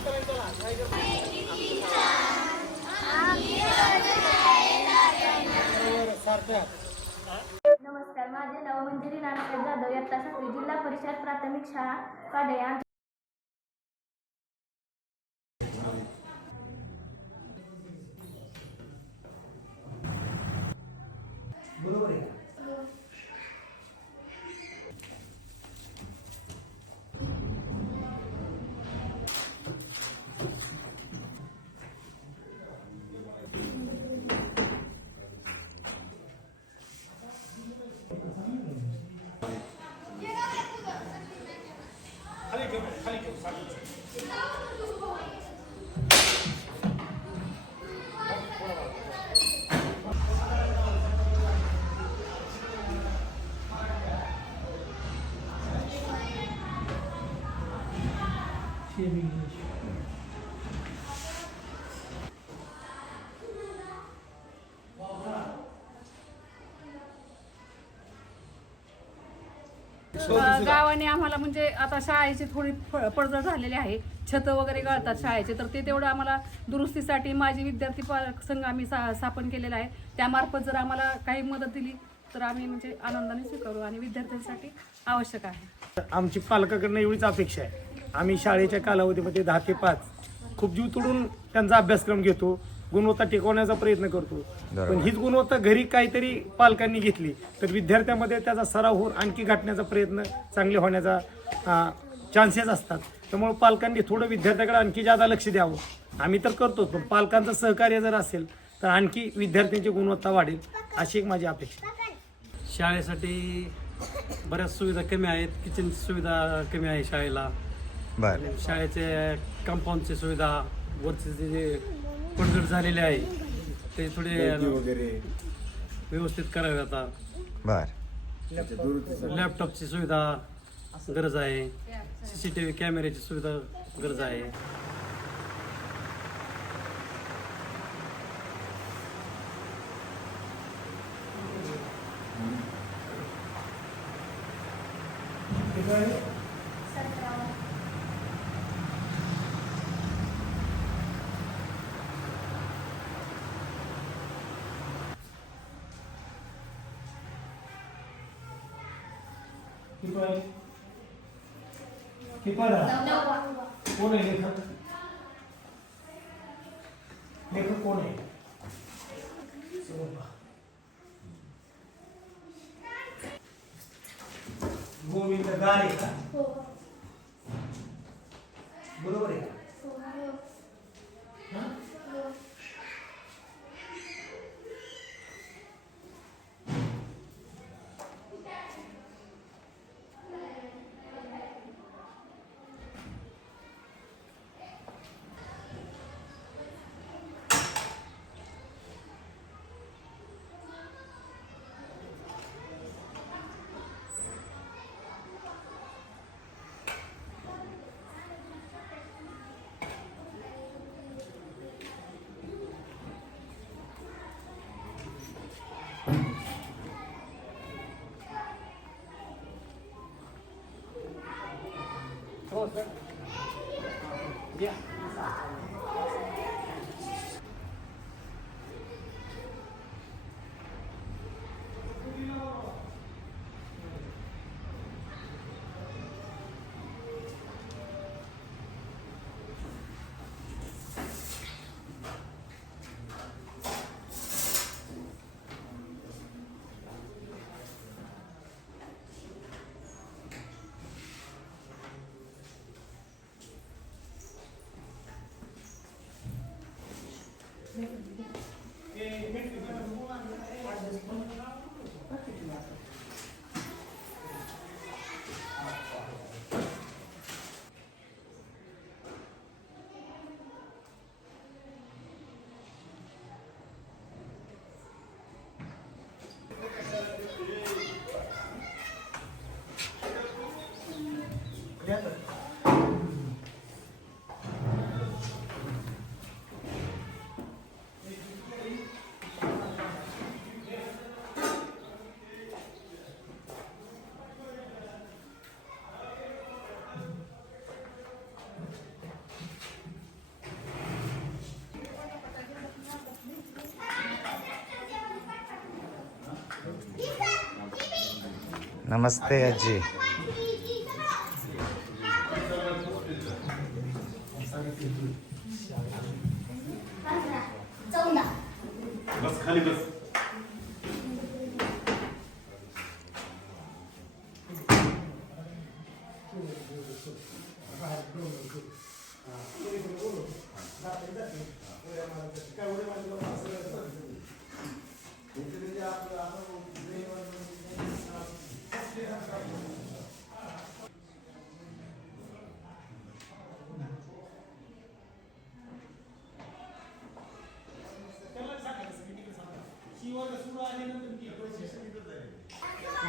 नमस्कार, माझे नाव मंजिरी नानासाहेब जाधव, इयत्ता 7वी, जिल्हा परिषद प्राथमिक शाळा काढे. बरोबर आहे. गावाने आम्हाला म्हणजे आता शाळेची थोडी पडझड झालेली आहे, छत वगैरे गळतात शाळेचे, तर ते तेवढं आम्हाला दुरुस्तीसाठी माझी विद्यार्थी पालक संघ आम्ही स्थापन केलेला आहे. त्यामार्फत जर आम्हाला काही मदत दिली तर आम्ही म्हणजे आनंदाने स्वीकारू आणि विद्यार्थ्यांसाठी आवश्यक आहे. आमची पालकाकडनं एवढीच अपेक्षा आहे. आम्ही शाळेच्या कालावधीमध्ये 10 ते 5 खूप जीव तोडून त्यांचा अभ्यासक्रम घेतो, गुणवत्ता टिकवण्याचा प्रयत्न करतो. पण हीच गुणवत्ता घरी काहीतरी पालकांनी घेतली तर विद्यार्थ्यांमध्ये त्याचा सराव होऊन आणखी गाठण्याचा प्रयत्न चांगले होण्याचा चान्सेस असतात. त्यामुळे पालकांनी थोडं विद्यार्थ्याकडे आणखी जादा लक्ष द्यावं. आम्ही तर करतोच, पण पालकांचं सहकार्य जर असेल तर आणखी विद्यार्थ्यांची गुणवत्ता वाढेल अशी एक माझी अपेक्षा. शाळेसाठी बऱ्याच सुविधा कमी आहेत, किचन सुविधा कमी आहे शाळेला. शाळेचे कंपाऊंडची सुविधा, वरचे जे पडझड झालेले आहे ते थोडे व्यवस्थित करावे. आता लॅपटॉपची सुविधा गरज आहे, CCTV कॅमेऱ्याची सुविधा गरज आहे. कोण आहे लेखक? लेखक कोण आहे? गोविंद गारे का? बरोबर आहे. हो सर. या. नमस्ते आजी.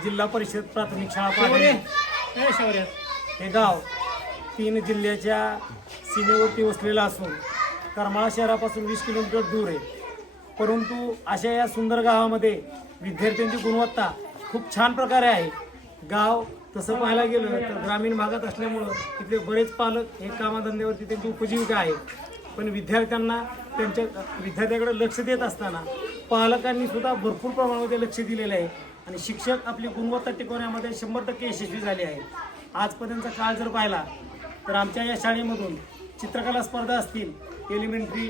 जिल्हा परिषद प्राथमिक शाळा पाडणे हे गाव 3 जिल्ह्याच्या सीमेवरती वसलेलं असून करमाळा शहरापासून 20 किलोमीटर दूर आहे. परंतु अशा या सुंदर गावामध्ये विद्यार्थ्यांची गुणवत्ता खूप छान प्रकारे आहे. गाव तसं पाहायला गेलं तर ग्रामीण भागात असल्यामुळं तिथले बरेच पालक हे कामाधंद्यावरती त्यांची उपजीविका आहे. पण विद्यार्थ्याकडे लक्ष देत असताना पालकांनी सुद्धा भरपूर प्रमाणामध्ये लक्ष दिलेलं आहे आणि शिक्षक आपली गुणवत्ता टिकवण्यामध्ये 100% यशस्वी झाले आहेत. आजपर्यंतचा काळ जर पाहिला तर आमच्या या शाळेमधून चित्रकला स्पर्धा असतील, एलिमेंटरी,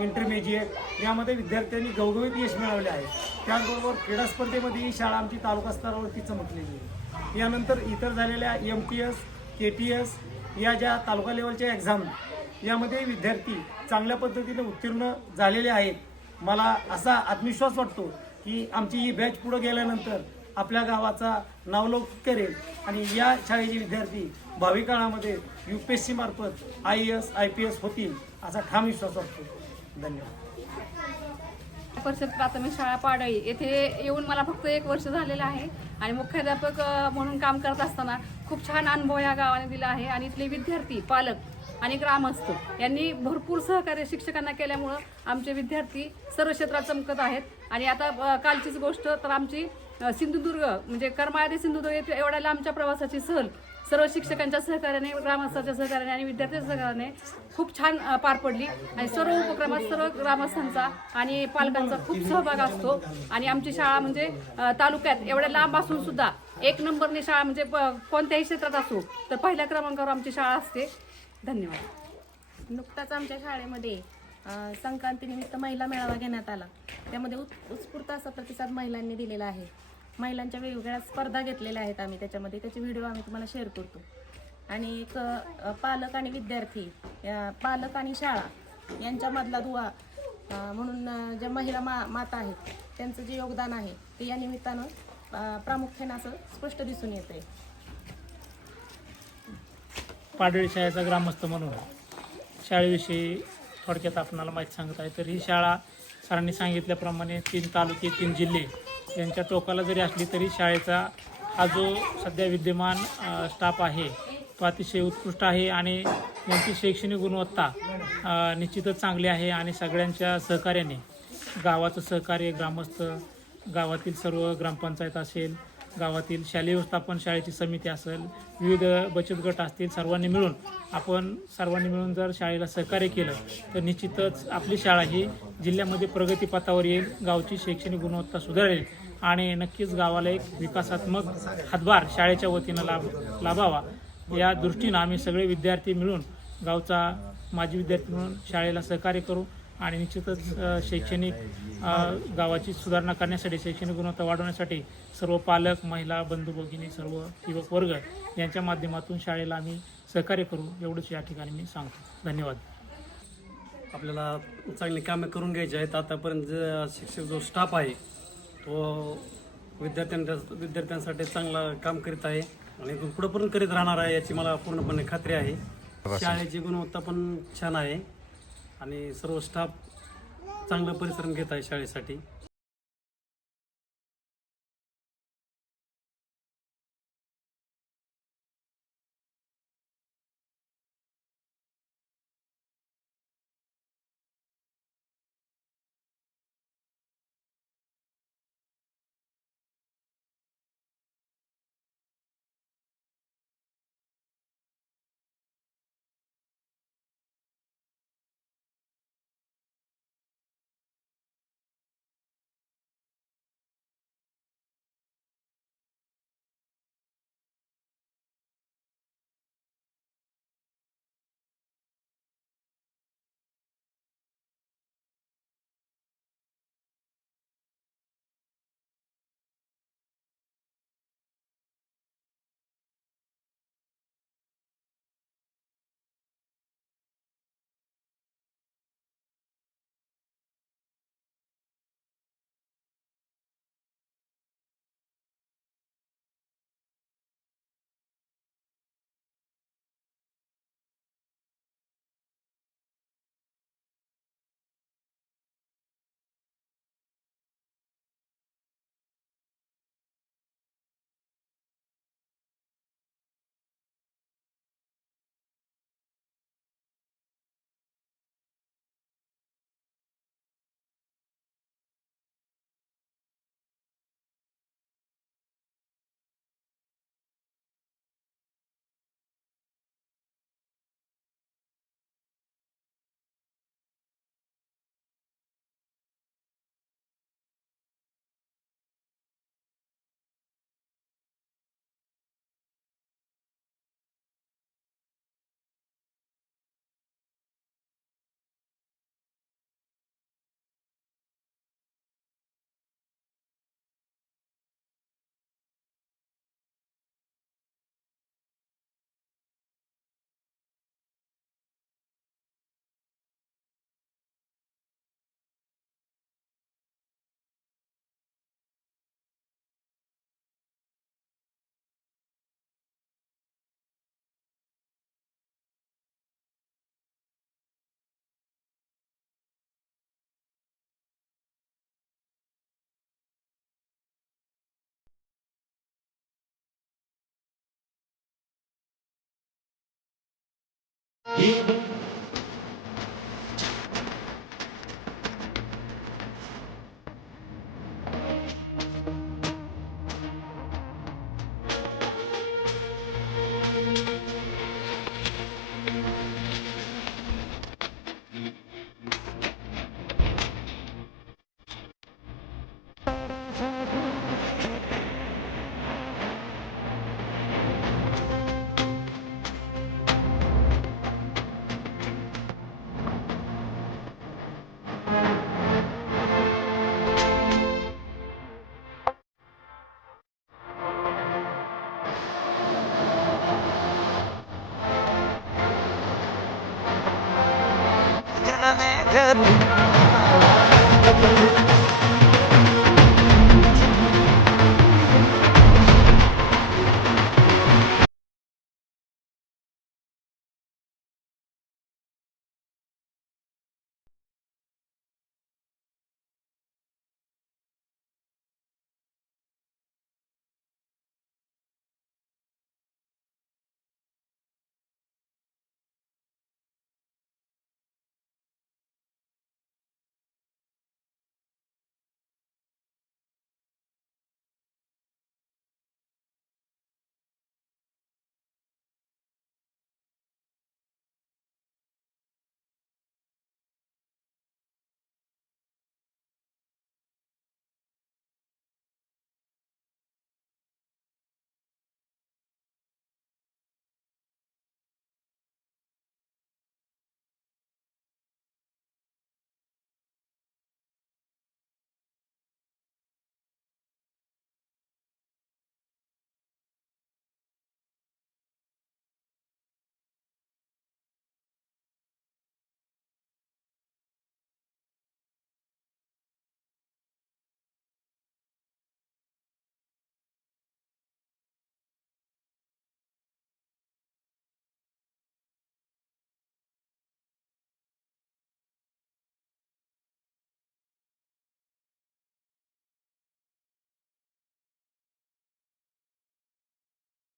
इंटरमिजिएट यामध्ये विद्यार्थ्यांनी घवघवीत यश मिळवले आहे. त्याचबरोबर क्रीडा स्पर्धेमध्ये ही शाळा आमची तालुका स्तरावरती चमकलेली आहे. यानंतर इतर झालेल्या MTS, KTS या ज्या तालुका लेवलच्या एक्झाम यामध्ये विद्यार्थी चांगल्या पद्धतीने उत्तीर्ण झालेले आहेत. मला असा आत्मविश्वास वाटतो की आमची ही बॅच पुढे गेल्यानंतर आपल्या गावाचा नावलौकिक करेल आणि या शाळेचे विद्यार्थी भावी काळामध्ये UPSC मार्फत IAS, IPS होतील असा ठाम विश्वास वाटतो. धन्यवाद. परिषद प्राथमिक शाळा पाडळी येथे येऊन मला फक्त 1 वर्ष झालेलं आहे आणि मुख्याध्यापक म्हणून काम करत असताना खूप छान अनुभव या गावाने दिला आहे आणि इथले विद्यार्थी, पालक आणि ग्रामस्थ यांनी भरपूर सहकार्य शिक्षकांना केल्यामुळं आमचे विद्यार्थी सर्व क्षेत्रात चमकत आहेत. आणि आता कालचीच गोष्ट तर आमची सिंधुदुर्ग म्हणजे करमाळा ते सिंधुदुर्ग येथे एवढ्या लांबच्या प्रवासाची सहल सर्व शिक्षकांच्या सहकार्याने, ग्रामस्थांच्या सहकार्याने आणि विद्यार्थ्यांच्या सहकार्याने खूप छान पार पडली आणि सर्व उपक्रमात सर्व ग्रामस्थांचा आणि पालकांचा खूप सहभाग असतो. आणि आमची शाळा म्हणजे तालुक्यात एवढ्या लांब असून सुद्धा 1 नंबरने शाळा म्हणजे कोणत्याही क्षेत्रात असो तर पहिल्या क्रमांकावर आमची शाळा असते. धन्यवाद. नुकताच आमच्या शाळेमध्ये संक्रांतीनिमित्त महिला मेळावा घेण्यात आला. त्यामध्ये उत्स्फूर्त असा प्रतिसाद महिलांनी दिलेला आहे. महिलांच्या वेगवेगळ्या स्पर्धा घेतलेल्या आहेत आम्ही त्याच्यामध्ये, त्याचे व्हिडिओ आम्ही तुम्हाला शेअर करतो. आणि एक पालक आणि विद्यार्थी, पालक आणि शाळा यांच्यामधला दुवा म्हणून ज्या महिला माता आहेत त्यांचं जे योगदान आहे ते या निमित्तानं प्रामुख्यानं असं स्पष्ट दिसून येत आहे. पाडळी शाळेचा ग्रामस्थ म्हणून शाळेविषयी थोडक्यात आपणाला माहिती सांगत आहे. तर ही शाळा सरांनी सांगितल्याप्रमाणे 3 तालुके 3 जिल्हे यांच्या टोकाला जरी असली तरी शाळेचा हा जो सध्या विद्यमान स्टाफ आहे तो अतिशय उत्कृष्ट आहे आणि यांची शैक्षणिक गुणवत्ता निश्चितच चांगली आहे. आणि सगळ्यांच्या सहकार्याने, गावाचं सहकार्य, ग्रामस्थ, गावातील सर्व ग्रामपंचायत असेल, गावातील शालेय व्यवस्थापन शाळेची समिती असेल, विविध बचत गट असतील, सर्वांनी मिळून जर शाळेला सहकार्य केलं तर निश्चितच आपली शाळा ही जिल्ह्यामध्ये प्रगतीपथावर येईल, गावची शैक्षणिक गुणवत्ता सुधारेल आणि नक्कीच गावाला एक विकासात्मक हातभार शाळेच्या वतीनं लाभावा या दृष्टीनं आम्ही सगळे विद्यार्थी मिळून, गावचा माजी विद्यार्थी म्हणून शाळेला सहकार्य करू आणि निश्चितच शैक्षणिक गावाची सुधारणा करण्यासाठी, शैक्षणिक गुणवत्ता वाढवण्यासाठी सर्व पालक, महिला, बंधू भगिनी, सर्व युवक वर्ग यांच्या माध्यमातून शाळेला आम्ही सहकार्य करू एवढंच या ठिकाणी मी सांगतो. धन्यवाद. आपल्याला चांगली कामे करून घ्यायची आहेत. आतापर्यंत शिक्षक जो स्टाफ आहे तो विद्यार्थ्यांसाठी चांगलं काम करीत आहे आणि पुढं पण करीत राहणार आहे याची मला पूर्णपणे खात्री आहे. शाळेची गुणवत्ता पण छान आहे आणि सर्व स्टाफ चांगलं परिश्रम घेत आहे शाळेसाठी.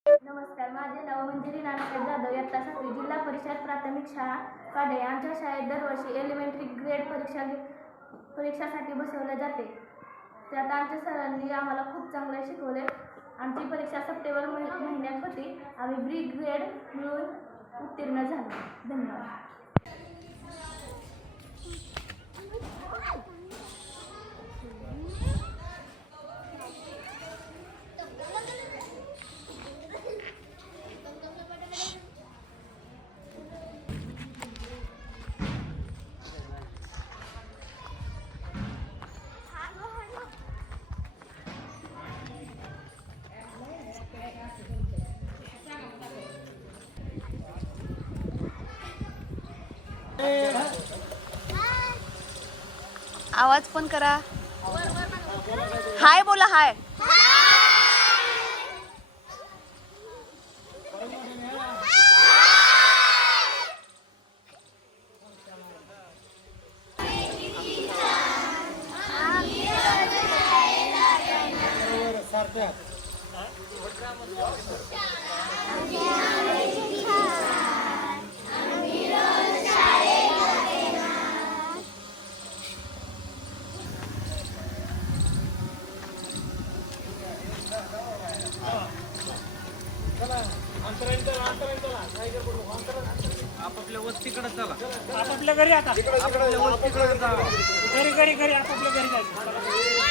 नमस्कार, माझे नाव मंजिरी नानासाहेब जाधव, इयत्ता 7वी, जिल्हा परिषद प्राथमिक शाळा पाडे. आमच्या शाळेत दरवर्षी एलिमेंटरी ग्रेड परीक्षासाठी बसवले जाते. त्यात आमच्या सरांनी आम्हाला खूप चांगले शिकवले. आमची परीक्षा सप्टेंबर महिन्यात होती. आम्ही बी ग्रेड मिळून उत्तीर्ण झालो. धन्यवाद. आवाज पण करा. हाय बोला. हाय. आपापल्या वस्तीकडे चला. आपापल्या घरी आता आपापल्या वस्तीकडे जावा. घरी आपापल्या घरी जायचं.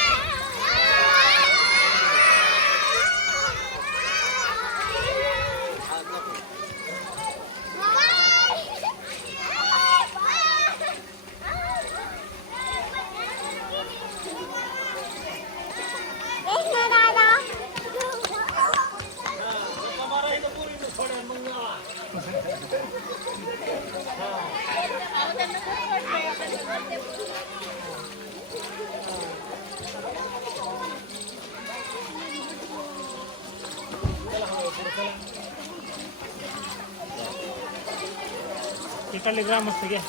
इकडले ग्रामस्थ घ्या.